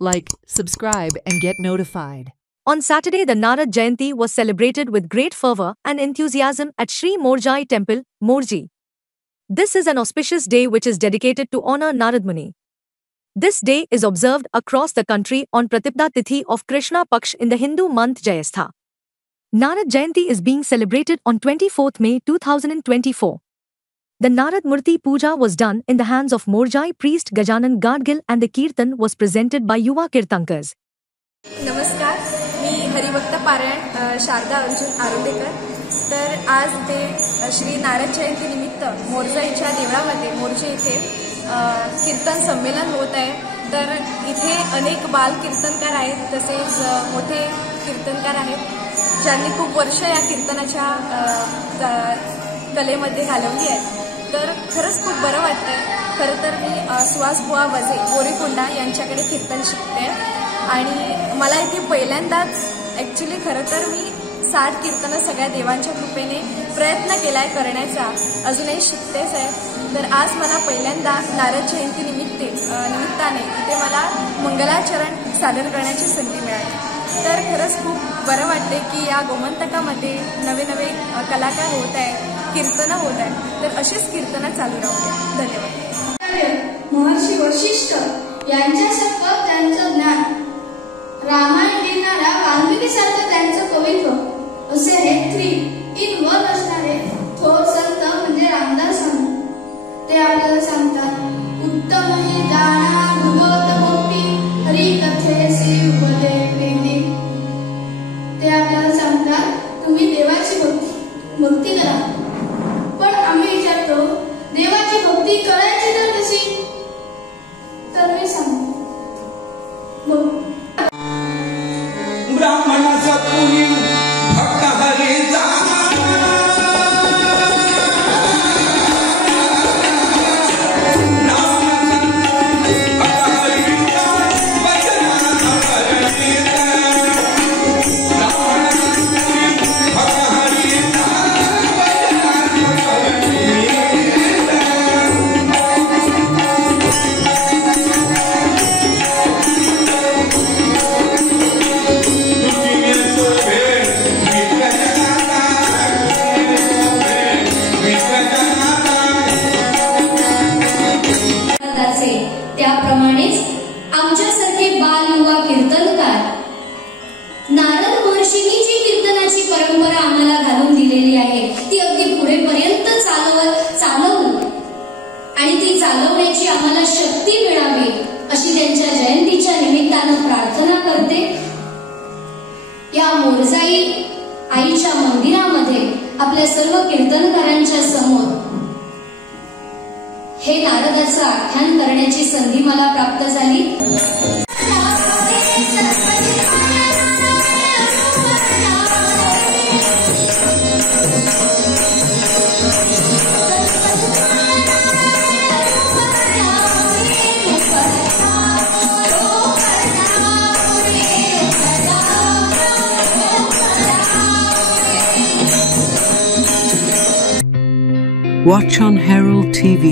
like, subscribe and get notified. On Saturday, the Narad Jayanti was celebrated with great fervor and enthusiasm at Sri Morjai Temple, Morji. This is an auspicious day which is dedicated to honor Narad Muni. This day is observed across the country on Pratipda Tithi of Krishna Paksh in the Hindu month Jayastha. Narad Jayanti is being celebrated on 24th May 2024. The Narad Murti Puja was done in the hands of Morjai priest Gajanan Gadgil and the Kirtan was presented by Yuva Kirtankars. नमस्कार, मी हरिभक्त पारायण शारदा अर्जुन आरोडेकर. तर आज ते श्री नारद जयंती निमित्त मोरजाईच्या देवळामध्ये मोर्जे येथे कीर्तन संमेलन होत आहे. तर इथे अनेक बाल कीर्तनकार आहेत, तसेच मोठे कीर्तनकार आहेत ज्यांनी खूप वर्ष या कीर्तनाच्या कलेमध्ये घालवली आहे. तर खरंच खूप बरं वाटतंय. खरं तर मी सुहास बुवा वजे गोरेकोंडा यांच्याकडे कीर्तन शिकते आणि मला इथे पहिल्यांदाच ॲक्च्युली खरं तर मी 60 कीर्तनं सगळ्या देवांच्या कृपेने प्रयत्न केलाय करण्याचा, अजूनही शिकतेच आहे. तर आज मला पहिल्यांदा नारद जयंती निमित्ताने इथे मला मंगलाचरण सादर करण्याची संधी मिळाली. तर खरंच खूप बरं वाटते की या गोमंतकामध्ये नवे नवे कलाकार होत आहे, कीर्तनं होत आहे. तर अशीच कीर्तनं चालू राहू द्या. धन्यवाद. महर्षी वशिष्ठ यांच्यासारखं त्यांचं ज्ञान, रामायण लिहिणारा वाल्मिकीसारखं त्यांचं कवित्व असे हे 3 in 1 असणारे थोर संत म्हणजे रामदास स्वामी. ते आपल्याला सांगतात, उत्तम ही जाणा भगवत भक्ती हरी कथेसी उपदे वेदी. ते आपल्याला सांगतात, तुम्ही देवाची भक्ती करा. पण आम्ही विचारतो, देवाची भक्ती करायची तर कशी? तर मी सांगतो, ब्राह्मणाचा पुरी भक्त हरीचा त्याप्रमाणेच आमच्यासारखे बाल युवा कीर्तनकार नारद महर्षींनी जी कीर्तनाची परंपरा आम्हाला घालून दिलेली आहे ती अगदी पुढेपर्यंत चालवू आणि ती चालवण्याची आम्हाला शक्ती मिळावी अशी त्यांच्या जयंतीच्या निमित्तानं प्रार्थना करते. या मोरजाई आईच्या मंदिरामध्ये आपल्या सर्व कीर्तनकारांच्या समोर हे नारदाचं आख्यान करण्याची संधी मला प्राप्त झाली. Watch on Herald TV.